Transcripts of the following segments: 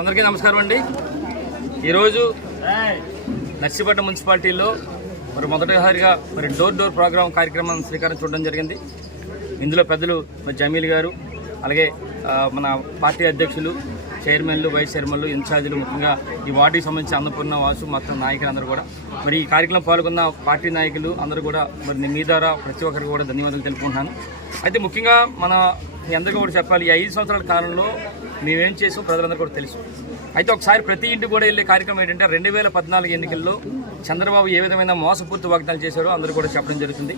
అందరికీ నమస్కారం అండి. ఈరోజు నర్సీపట్నం మున్సిపాలిటీలో మరి మొదటిసారిగా మరి డోర్ డోర్ ప్రోగ్రాం కార్యక్రమం శ్రీకారం చూడడం జరిగింది. ఇందులో పెద్దలు మరి జమీల్ గారు అలాగే మన పార్టీ అధ్యక్షులు చైర్మన్లు వైస్ చైర్మన్లు ఇన్ఛార్జీలు ముఖ్యంగా ఈ వార్డుకి సంబంధించి అన్నపూర్ణ వాసు మొత్తం నాయకులు అందరూ కూడా. మరి ఈ కార్యక్రమం పాల్గొన్న పార్టీ నాయకులు అందరూ కూడా మరి మీ ద్వారా ప్రతి ఒక్కరికి కూడా ధన్యవాదాలు తెలుపుకుంటున్నాను. అయితే ముఖ్యంగా మన అందరికీ కూడా చెప్పాలి ఈ ఐదు సంవత్సరాల కాలంలో మేమేం చేసాం ప్రజలందరూ కూడా తెలుసు. అయితే ఒకసారి ప్రతి ఇంటికి కూడా వెళ్ళే కార్యక్రమం ఏంటంటే రెండు వేల పద్నాలుగు ఎన్నికల్లో చంద్రబాబు ఏ విధమైన మోసపూర్తి వాగ్దానాలు చేశారో అందరూ కూడా చెప్పడం జరుగుతుంది.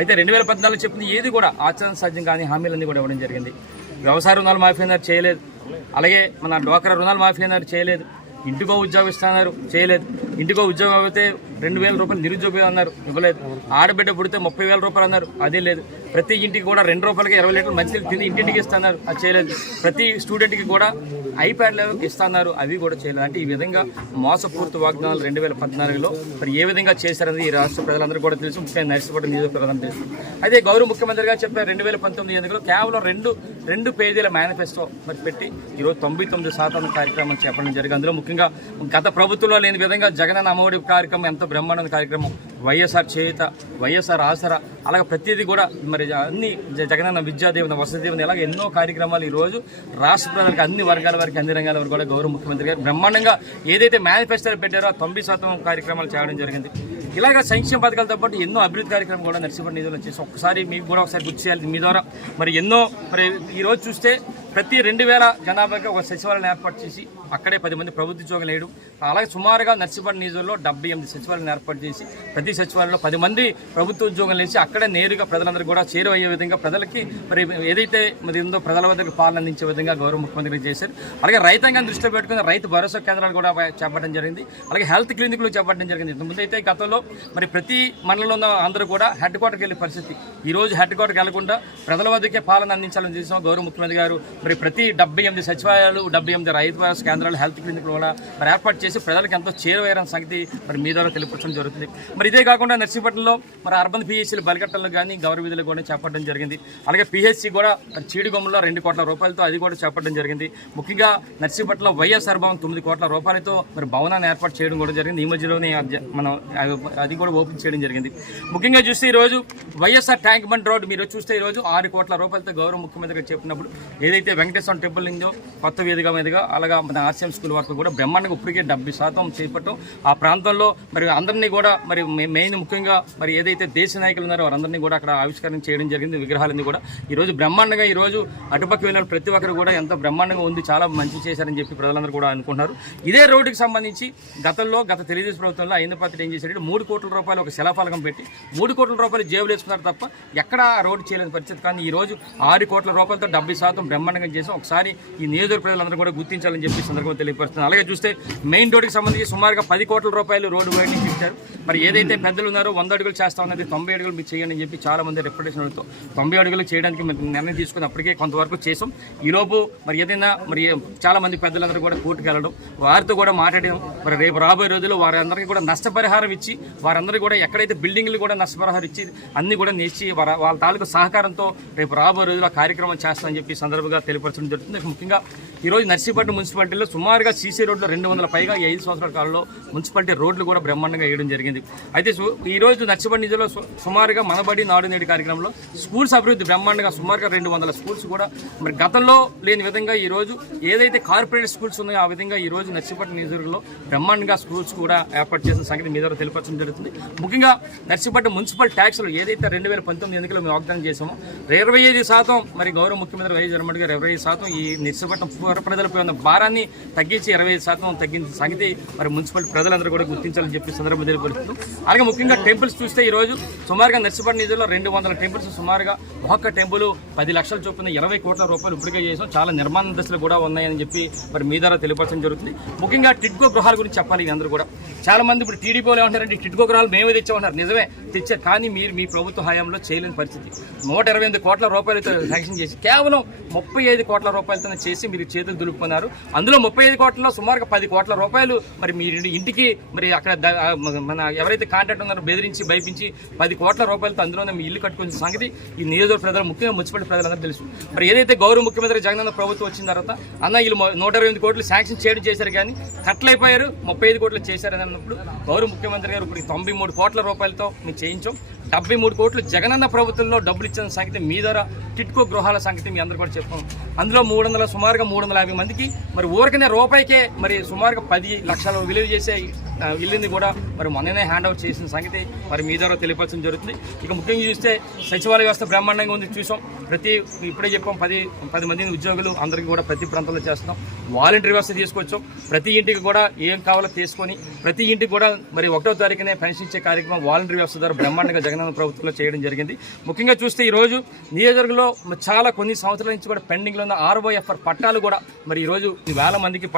అయితే రెండు వేల పద్నాలుగు చెప్పింది ఏది కూడా ఆచరణ సాధ్యం కానీ హామీలన్నీ కూడా ఇవ్వడం జరిగింది. వ్యవసాయ రుణాలు మాఫీ అన్నారు చేయలేదు. అలాగే మన డ్వాక్రా రుణాలు మాఫీ అన్నారు చేయలేదు. ఇంటికో ఉద్యోగం ఇస్తున్నారు చేయలేదు. ఇంటికో ఉద్యోగం అయితే రెండు వేల రూపాయలు నిరుద్యోగం అన్నారు ఇవ్వలేదు. ఆడబిడ్డ పుడితే ముప్పై వేల రూపాయలు అన్నారు అదే లేదు. ప్రతి ఇంటికి కూడా రెండు రూపాయలకి ఇరవై లీటర్లు మంచినీళ్ళు తిని ఇంటింటికి ఇస్తున్నారు అది చేయలేదు. ప్రతి స్టూడెంట్కి కూడా ఐప్యాడ్లు ఇస్తున్నారు అవి కూడా చేయలేదు. అంటే ఈ విధంగా మోసపూర్తి వాగ్దానాలు రెండు వేల పద్నాలుగులో మరి ఏ విధంగా చేశారని ఈ రాష్ట్ర ప్రజలందరూ కూడా తెలుసు. ముఖ్యంగా నర్సిపట్నం నియోజకవర్గం తెలుసు. అయితే గౌరవ ముఖ్యమంత్రి గారు చెప్పారు రెండు వేల పంతొమ్మిది ఎన్నికలో కేవలం రెండు రెండు పేజీల మేనిఫెస్టో మరి పెట్టి ఈరోజు తొంభై తొమ్మిది శాతం కార్యక్రమం చేపట్టడం జరిగింది. అందులో ముఖ్యంగా గత ప్రభుత్వంలో లేని విధంగా జగనన్న అమ్మఒడి కార్యక్రమం ఎంతో బ్రహ్మానంద కార్యక్రమం. వైఎస్ఆర్ చేయుత వైఎస్ఆర్ ఆసరా అలాగే ప్రతిదీ కూడా మరి అన్ని జ- జగనన్న విద్యాదేవన వసతిదేవన ఇలాగ ఎన్నో కార్యక్రమాలు ఈరోజు రాష్ట్ర ప్రజలకు అన్ని వర్గాల వారికి అన్ని రంగాల వారికి కూడా గౌరవ ముఖ్యమంత్రి గారు బ్రహ్మాండంగా ఏదైతే మేనిఫెస్టోలు పెట్టారో తొంభై శాతం కార్యక్రమాలు చేయడం జరిగింది. ఇలాగ సంక్షేమ పథకాలతో పాటు ఎన్నో అభివృద్ధి కార్యక్రమం కూడా నరసింహ నిధులు వచ్చేసి ఒక్కసారి మీకు కూడా ఒకసారి గుర్తు చేయాలి మీ ద్వారా. మరి ఎన్నో మరి ఈరోజు చూస్తే ప్రతి రెండు వేల జనాభాకి ఒక సచివాలయం ఏర్పాటు చేసి అక్కడే పది మంది ప్రభుత్వ ఉద్యోగులు వేయడం అలాగే సుమారుగా నర్సిపట్నం నిధుల్లో డెబ్బై ఎనిమిది సచివాలయం ఏర్పాటు చేసి ప్రతి సచివాలయంలో పది మంది ప్రభుత్వ ఉద్యోగం లేచి అక్కడే నేరుగా ప్రజలందరూ కూడా చేరువయ్యే విధంగా ప్రజలకి మరి ఏదైతే మరి ఉందో ప్రజల వద్దకు పాలన అందించే విధంగా గౌరవ ముఖ్యమంత్రి చేశారు. అలాగే రైతాంగం దృష్టిలో పెట్టుకుని రైతు భరోసా కేంద్రాలు కూడా చేపట్టడం జరిగింది. అలాగే హెల్త్ క్లినిక్లు చేపట్టడం జరిగింది. ఇంతకుముందు అయితే గతంలో మరి ప్రతి మండలంలో ఉన్న అందరూ కూడా హెడ్ క్వార్టర్కి వెళ్ళే పరిస్థితి. ఈ రోజు హెడ్ క్వార్టర్కి వెళ్ళకుండా ప్రజల వద్దకే పాలన అందించాలని చేసిన గౌరవ ముఖ్యమంత్రి గారు మరి ప్రతి డెబ్బై ఎనిమిది సచివాలయాలు డెబ్బై ఎనిమిది రైతు భరోసా కేంద్రాలు హెల్త్ క్లినిక్లు కూడా మరి ఏర్పాటు చేసి ప్రజలకు ఎంతో చేరువైన సంగతి మరి మీ ద్వారా తెలియపరచడం జరుగుతుంది. మరి ఇదే కాకుండా నర్సీపట్నంలో మరి అర్బన్ పిహెచ్సీలు బలికట్టలు కానీ గౌరవ విధులు కూడా చేపట్టడం జరిగింది. అలాగే పిహెచ్సి కూడా చీడిగొమ్మలో రెండు కోట్ల రూపాయలతో అది కూడా చేపట్టడం జరిగింది. ముఖ్యంగా నర్సీపట్నంలో వైఎస్ఆర్ భవన్ తొమ్మిది కోట్ల రూపాయలతో మరి భవనాన్ని ఏర్పాటు చేయడం కూడా జరిగింది. ఈ మధ్యలోనే మనం అది- కూడా ఓపెన్ చేయడం జరిగింది. ముఖ్యంగా చూస్తే ఈరోజు రోజు వైఎస్ఆర్ ట్యాంక్ బండ్ రోడ్ మీరు చూస్తే ఈ రోజు ఆరు కోట్ల రూపాయలతో గౌరవ ముఖ్యమంత్రి చెప్పినప్పుడు ఏదైతే వెంకటేశ్వర టెంపుల్ ఉందో కొత్త వేదిక మీదుగా అలాగా మన ఆర్సీఎం స్కూల్ వరకు కూడా బ్రహ్మాండంగా ఇప్పటికే డెబ్బై శాతం చేపట్టడం ఆ ప్రాంతంలో మరి అందరినీ కూడా మరి మేము మెయిన్ ముఖ్యంగా మరి ఏదైతే దేశ నాయకులు ఉన్నారో వారందరినీ కూడా అక్కడ ఆవిష్కరణ చేయడం జరిగింది విగ్రహాలన్నీ కూడా. ఈ రోజు బ్రహ్మాండంగా ఈ రోజు అటుపక్క వెళ్ళిన ప్రతి ఒక్కరు కూడా ఎంతో బ్రహ్మాండంగా ఉంది చాలా మంచి చేశారని చెప్పి ప్రజలందరూ కూడా అనుకుంటున్నారు. ఇదే రోడ్డుకి సంబంధించి గతంలో గత తెలుగుదేశం ప్రభుత్వంలో అయిన పాత్ర ఏం చేశారంటే మూడు కోట్ల రూపాయలు ఒక శిలాఫలకం పెట్టి మూడు కోట్ల రూపాయలు జేబులు వేసుకున్నారు తప్ప ఎక్కడ రోడ్డు చేయలేని పరిస్థితి. కానీ ఈ రోజు ఆరు కోట్ల రూపాయలతో డెబ్బై శాతం బ్రహ్మాండంగా చేసాం ఒకసారి ఈ నియోజకవర్గ ప్రజలందరూ కూడా గుర్తించాలని చెప్పి సందర్భంగా తెలియపరుస్తుంది అలాగే చూస్తే మెయిన్ రోడ్డుకి సంబంధించి సుమారుగా పది కోట్ల రూపాయలు రోడ్డు వైడింగ్ ఇచ్చారు. మరి ఏదైతే పెద్దలు ఉన్నారో వంద అడుగులు చేస్తా ఉన్నది తొంభై అడుగులు మీరు చేయండి అని చెప్పి చాలా మంది రెప్యుటేషన్లతో తొంభై అడుగులు చేయడానికి నిర్ణయం తీసుకుని అప్పటికే కొంతవరకు చేసాం. ఈలోపు మరి ఏదైనా మరి చాలా మంది పెద్దలందరూ కూడా కోర్టుకు వెళ్ళడం వారితో కూడా మాట్లాడడం మరి రేపు రాబోయే రోజుల్లో వారందరికీ కూడా నష్టపరిహారం ఇచ్చి వారందరికీ కూడా ఎక్కడైతే బిల్డింగ్లు కూడా నష్టపరిహారం ఇచ్చి అన్ని కూడా నేర్చి వాళ్ళ తాలూకు సహకారంతో రేపు రాబోయే రోజుల్లో కార్యక్రమం చేస్తామని చెప్పి సందర్భంగా తెలియపరచడం జరుగుతుంది. ముఖ్యంగా ఈ రోజు నర్సీపట్నం మున్సిపాలిటీలో సుమారుగా సీసీ రోడ్లో రెండు వందల పైగా ఐదు సంవత్సరాల కాలంలో మున్సిపాలిటీ రోడ్లు కూడా బ్రహ్మాండంగా వేయడం జరిగింది. అయితే ఈరోజు ఈ రోజు సు- సుమారుగా మనబడి నాడు నేడు కార్యక్రమంలో స్కూల్స్ అభివృద్ధి బ్రహ్మాండంగా సుమారుగా రెండు వందల స్కూల్స్ కూడా మరి గతంలో లేని విధంగా ఈ రోజు ఏదైతే కార్పొరేట్ స్కూల్స్ ఉన్నాయో ఆ విధంగా ఈ రోజు నిధులలో బ్రహ్మాండంగా స్కూల్స్ కూడా ఏర్పాటు చేసిన సంగతి మీ ద్వారా తెలియపరచడం జరుగుతుంది. ముఖ్యంగా నర్సీపట్నం మున్సిపల్ ట్యాక్స్లు ఏదైతే రెండు వేల పంతొమ్మిది ఎన్నికలు మేము వాగ్దానం చేసామో ఇరవై ఐదు శాతం మరి గౌరవ ముఖ్యమంత్రి వైఎస్ జగన్మోహన్ గారు ఇరవై ఐదు శాతం ఈ నర్సిపట్నం పూర్వ ప్రజలపై ఉన్న భారాన్ని తగ్గించి ఇరవై ఐదు శాతం తగ్గించిన సంగతి మరి మున్సిపల్ ప్రజలందరూ కూడా గుర్తించాలని చెప్పి సందర్భం తెలియపరుస్తున్నాం అలాగే ముఖ్యంగా టెంపుల్స్ చూస్తే ఈరోజు సుమారుగా నర్సిపడి నిధుల్లో రెండు వందల టెంపుల్స్ సుమారుగా ఒక్కొక్క టెంపుల్ పది లక్షల చొప్పున ఇరవై కోట్ల రూపాయలు ఇప్పటికే చేసాం చాలా నిర్మాణ దశలు కూడా ఉన్నాయని చెప్పి మరి మీ ద్వారా తెలియపరచడం జరుగుతుంది. ముఖ్యంగా టిడ్కో గృహాల గురించి చెప్పాలి అందరూ కూడా. చాలా మంది ఇప్పుడు టీడీపీ వాళ్ళు ఏమంటారంటే టిట్కోకరాలు మేమే తెచ్చామన్నారు నిజమే. తెచ్చారు. కానీ మీరు మీ ప్రభుత్వ హయాంలో చేయలేని పరిస్థితి. నూట ఇరవై ఎనిమిది కోట్ల రూపాయలతో శాంక్షన్ చేసి కేవలం ముప్పై ఐదు కోట్ల రూపాయలతో చేసి మీరు చేతులు దులుపుకున్నారు. అందులో ముప్పై ఐదు కోట్లలో సుమారుగా పది కోట్ల రూపాయలు మరి మీరు ఇంటికి మరి అక్కడ మన ఎవరైతే కాంట్రాక్ట్ ఉన్నారో బెదిరించి భయపించి పది కోట్ల రూపాయలతో అందులోనే మీ ఇల్లు కట్టుకునే సంగతి ఈ నియోజకవర్గ ప్రజలు ముఖ్యంగా మున్సిపల్ ప్రజలందరూ తెలుసు. మరి ఏదైతే గౌరవ ముఖ్యమంత్రి జగనన్న ప్రభుత్వం వచ్చిన తర్వాత అన్న వీళ్ళు నూట ఇరవై ఎనిమిది కోట్లు శాంక్షన్ చేయడం చేశారు కానీ కట్లయిపోయారు ముప్పై ఐదు కోట్లు చేశారని అన్నప్పుడు గౌరవ ముఖ్యమంత్రి గారు ఇప్పుడు తొంభై మూడు కోట్ల రూపాయలతో మేము చేయించాం డెబ్బై మూడు కోట్లు జగనన్న ప్రభుత్వంలో డబ్బులు ఇచ్చిన సంగతి మీ ద్వారా టిట్కో గృహాల సంగతి మీ అందరూ కూడా చెప్పాం అందులో మూడు వందల సుమారుగా మూడు వందల యాభై మందికి మరి ఊరికనే రూపాయికే మరి సుమారుగా పది లక్షల విలువ చేసే వెళ్ళింది ఇల్లుని కూడా మరి మొన్ననే హ్యాండ్ ఓవర్ చేసిన సంగతి మరి మీ ద్వారా తెలియపరచడం జరుగుతుంది. ఇక ముఖ్యంగా చూస్తే సచివాలయ వ్యవస్థ బ్రహ్మాండంగా ఉంది చూసాం. ప్రతి ఇప్పుడే చెప్పాం పది పది మంది ఉద్యోగులు అందరికీ కూడా ప్రతి ప్రాంతంలో చేస్తున్నాం. వాలంటీర్ వ్యవస్థ తీసుకొచ్చాం. ప్రతి ఇంటికి కూడా ఏం కావాలో తీసుకొని ప్రతి ఇంటికి కూడా మరి ఒకటో తారీఖునే పెన్షన్ ఇచ్చే కార్యక్రమం వాలంటీర్ వ్యవస్థ ద్వారా బ్రహ్మాండంగా జగనన్న ప్రభుత్వంలో చేయడం జరిగింది. ముఖ్యంగా చూస్తే ఈ రోజు నియోజకవర్గంలో చాలా కొన్ని సంవత్సరాల నుంచి కూడా పెండింగ్లో ఉన్న ఆర్ఓఎఫ్ఆర్ పట్టాలు కూడా మరి ఈ రోజు వేల మందికి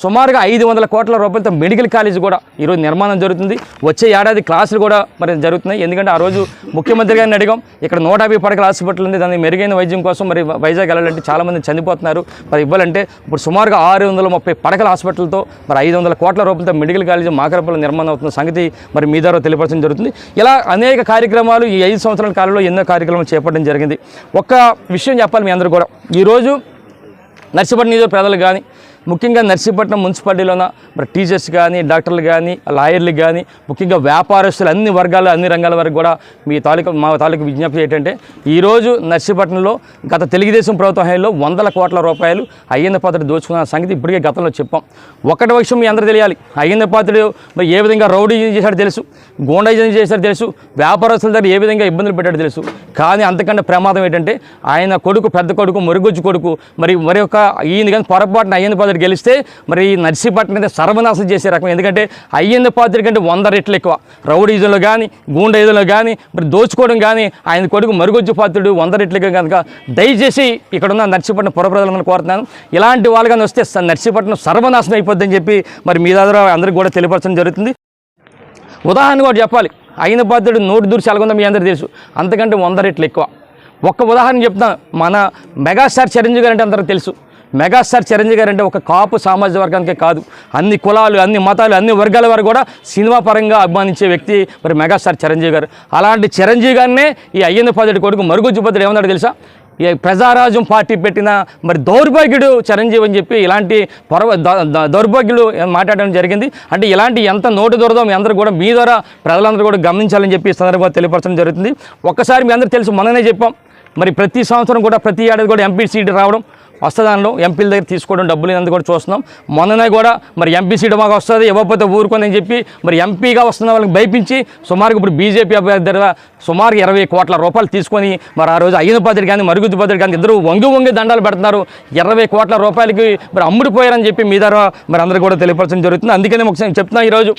సుమారుగా ఐదు వందల కోట్ల రూపాయలతో మెడికల్ కాలేజ్ కూడా ఈరోజు నిర్మాణం జరుగుతుంది. వచ్చే ఏడాది క్లాసులు కూడా మరి జరుగుతున్నాయి. ఎందుకంటే ఆ రోజు ముఖ్యమంత్రి గారిని అడిగాం ఇక్కడ నూట యాభై పడకల హాస్పిటల్ ఉంది దాన్ని మెరుగైన వైద్యం కోసం మరి వైజాగ్ వెళ్ళాలంటే చాలామంది చనిపోతున్నారు. మరి ఇవ్వాలంటే ఇప్పుడు సుమారుగా ఆరు వందల ముప్పై పడకల హాస్పిటల్తో మరి ఐదు వందల కోట్ల రూపాయలతో మెడికల్ కాలేజ్ మాకరపల్లి నిర్మాణం అవుతున్న సంగతి మరి మీ ద్వారా తెలియపరచడం జరుగుతుంది. ఇలా అనేక కార్యక్రమాలు ఈ ఐదు సంవత్సరాల కాలంలో ఎన్నో కార్యక్రమాలు చేపట్టడం జరిగింది. ఒక్క విషయం చెప్పాలి మీ అందరూ కూడా. ఈరోజు నర్సీపట్నం నియోజక ప్రజలు కానీ ముఖ్యంగా నర్సీపట్నం మున్సిపాలిటీలోన మరి టీచర్స్ కానీ డాక్టర్లు కానీ లాయర్లు కానీ ముఖ్యంగా వ్యాపారస్తులు అన్ని వర్గాలు అన్ని రంగాల వరకు కూడా మీ తాలూకా మా తాలూకా విజ్ఞప్తి ఏంటంటే ఈరోజు నర్సీపట్నంలో గత తెలుగుదేశం ప్రభుత్వ హయాంలో వందల కోట్ల రూపాయలు అయ్యంద పాత్ర దోచుకున్న సంగతి ఇప్పటికే గతంలో చెప్పాం. ఒకటి విషయం మీ అందరూ తెలియాలి. అయ్యంద పాత్రుడు మరి ఏ విధంగా రౌడీ చేశాడో తెలుసు గోండాయిజం చేశాడో తెలుసు వ్యాపారస్తుల దగ్గర ఏ విధంగా ఇబ్బందులు పెట్టాడో తెలుసు. కానీ అంతకంటే ప్రమాదం ఏంటంటే ఆయన కొడుకు పెద్ద కొడుకు మరుగుజ్జు కొడుకు మరి మరి ఒక ఈయన కానీ పొరపాటున అయ్యన్న పాత్రుడు గెలిస్తే మరి ఈ నర్సీపట్నం అయితే సర్వనాశనం చేసే రకం. ఎందుకంటే అయ్యన్న పాత్రుడి కంటే వంద రెట్లు ఎక్కువ. రౌడీజంలో కానీ గూండాయిజంలో కానీ మరి దోచుకోవడం కానీ ఆయన కొడుకు మరుగుజ్జు పాత్రుడు వంద రెట్లు ఎక్కువ కనుక దయచేసి ఇక్కడ ఉన్న నర్సీపట్నం పురప్రజలను కోరుతున్నాను. ఇలాంటి వాళ్ళు కానీ వస్తే నర్సీపట్నం సర్వనాశనం అయిపోద్దని చెప్పి మరి మీ దగ్గర అందరికీ కూడా తెలియపరచడం జరుగుతుంది. ఉదాహరణ కూడా చెప్పాలి. అయిన బాధ్యుడు నోటి దూరి చలగొందా మీ అందరికీ తెలుసు. అంతకంటే వంద రెట్లు ఎక్కువ. ఒక్క ఉదాహరణ చెప్తాను. మన మెగాస్టార్ చిరంజీవి గారు అంటే అందరికీ తెలుసు. మెగాస్టార్ చిరంజీవి గారు అంటే ఒక కాపు సామాజిక వర్గానికే కాదు. అన్ని కులాలు అన్ని మతాలు అన్ని వర్గాల వారు కూడా సినిమా పరంగా అభిమానించే వ్యక్తి మరి మెగాస్టార్ చిరంజీవి గారు. అలాంటి చిరంజీవి గారినే ఈ అయ్యన్న పాదుడి కొడుకు మరుగుజ్జు పద్ధతి ఏమన్నాడు తెలుసా? ఈ ప్రజారాజ్యం పార్టీ పెట్టిన మరి దౌర్భాగ్యుడు చిరంజీవి అని చెప్పి ఇలాంటి పొరవ ద- దౌర్భాగ్యుడు మాట్లాడడం జరిగింది. అంటే ఇలాంటి ఎంత నోటు దొరదో మీ అందరూ కూడా మీ ద్వారా ప్రజలందరూ కూడా గమనించాలని చెప్పి సందర్భంగా తెలియపరచడం జరుగుతుంది. ఒక్కసారి మీ అందరూ తెలుసు మననే చెప్పాం. మరి ప్రతి సంవత్సరం కూడా ప్రతి ఏడాది కూడా ఎంపీ సీట్ రావడం. వస్తుందానిలో ఎంపీల దగ్గర తీసుకోవడం డబ్బులు అనేది కూడా చూస్తున్నాం. మొన్ననే కూడా మరి ఎంపీ సీట్ మాకు వస్తుంది ఇవ్వకపోతే ఊరుకుందని చెప్పి మరి ఎంపీగా వస్తున్న వాళ్ళకి భయపించి సుమారుగా ఇప్పుడు బీజేపీ అభ్యర్థి దగ్గర సుమారు ఇరవై కోట్ల రూపాయలు తీసుకొని మరి ఆ రోజు అయిన పద్ధతి కానీ మరుగుద్దు పద్ధతి కానీ ఇద్దరు వంగి వంగి దండాలు పెడుతున్నారు. ఇరవై కోట్ల రూపాయలకి మరి అమ్ముడిపోయారని చెప్పి మీ ద్వారా మరి అందరూ కూడా తెలియపరచడం జరుగుతుంది. అందుకనే ఒకసారి చెప్తున్నా ఈరోజు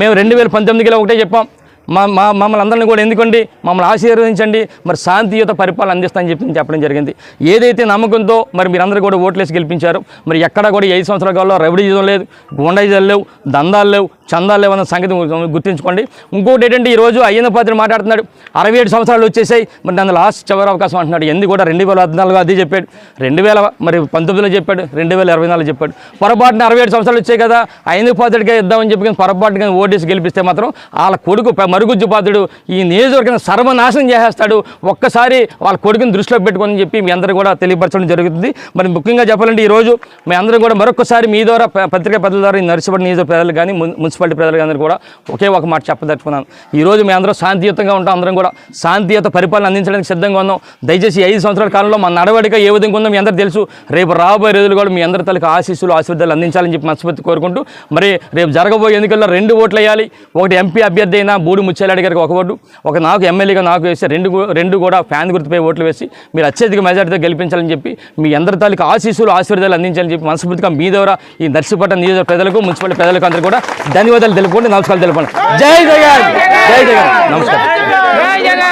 మేము రెండు వేల పంతొమ్మిదిలో ఒకటే చెప్పాం. మా మా మమ్మల్ని అందరినీ కూడా ఎందుకండి? మమ్మల్ని ఆశీర్వదించండి. మరి శాంతియుత పరిపాలన అందిస్తామని చెప్పి చెప్పడం జరిగింది. ఏదైతే నమ్మకంతో మరి మీరందరూ కూడా ఓట్లేసి గెలిపించారు. మరి ఎక్కడ కూడా ఐదు సంవత్సరాల కాలంలో రవిడీజం లేదు గుండైజాలు లేవు దందాలు లేవు చందాలు లేవు అన్న సంగతి గుర్తుంచుకోండి. ఇంకోటి ఏంటంటే ఈరోజు అయ్యన్న పాత్ర మాట్లాడుతున్నాడు. అరవై ఏడు సంవత్సరాలు వచ్చేసాయి. మరి నన్ను లాస్ట్ చివరి అవకాశం అంటున్నాడు. ఎందుకు కూడా రెండు వేల పద్నాలుగు అది చెప్పాడు. రెండు వేల మరి పంతొమ్మిదిలో చెప్పాడు. రెండు వేల ఇరవై నాలుగు చెప్పాడు. పొరపాటున అరవై ఏడు సంవత్సరాలు వచ్చాయి కదా ఐదు పాత్రుడిగా ఇద్దామని చెప్పి పొరపాటుగా ఓటేసి గెలిపిస్తే మాత్రం వాళ్ళ కొడుకు మరుగుజ్జుపాతుడు ఈ నియోజకవర్గం సర్వనాశనం చేసేస్తాడు. ఒక్కసారి వాళ్ళ కొడుకుని దృష్టిలో పెట్టుకొని చెప్పి మీ అందరూ కూడా తెలియపరచడం జరుగుతుంది. మరి ముఖ్యంగా చెప్పాలంటే ఈరోజు మీ అందరూ కూడా మరొకసారి మీ ద్వారా పత్రికా ప్రజల ద్వారా ఈ నర్సిపడి నియోజక ప్రజలు కానీ మున్సిపాలిటీ ప్రజలు కానీ కూడా ఒకే ఒక మాట చెప్పదలుచుకున్నాను. ఈరోజు మీ అందరూ శాంతియుతంగా ఉంటాం. అందరం కూడా శాంతియుత పరిపాలన అందించడానికి సిద్ధంగా ఉన్నాం. దయచేసి ఐదు సంవత్సరాల కాలంలో మన నడవడిక ఏ విధంగా ఉందో మీ అందరూ తెలుసు. రేపు రాబోయే రోజులు కూడా మీ అందరి తలకి ఆశీస్సులు ఆశీర్వాదాలు అందించాలని చెప్పి మనస్ఫూర్తి కోరుకుంటూ మరి రేపు జరగబోయే ఎన్నికల్లో రెండు ఓట్లు వేయాలి. ఒకటి ఎంపీ అభ్యర్థి అయినా బూడి ముచ్చేలాడి గారికి ఒక ఓటు ఒక నాకు ఎమ్మెల్యేగా నాకు వేసి రెండు రెండు కూడా ఫ్యాన్ గుర్తుపై ఓట్లు వేసి మీరు అత్యధిక మెజార్టీతో గెలిపించాలని చెప్పి మీ అందరి తాలూకు ఆశీస్సులు ఆశీర్వాదాలు అందించాలని చెప్పి మనస్ఫూర్తిగా మీ ద్వారా ఈ నర్సీపట్నం నియోజక ప్రజలకు మున్సిపల్ ప్రజలకు అందరూ కూడా ధన్యవాదాలు తెలుపుకోండి నమస్కారాలు తెలుపండి జై జగన్! జై జగన్! నమస్కారం.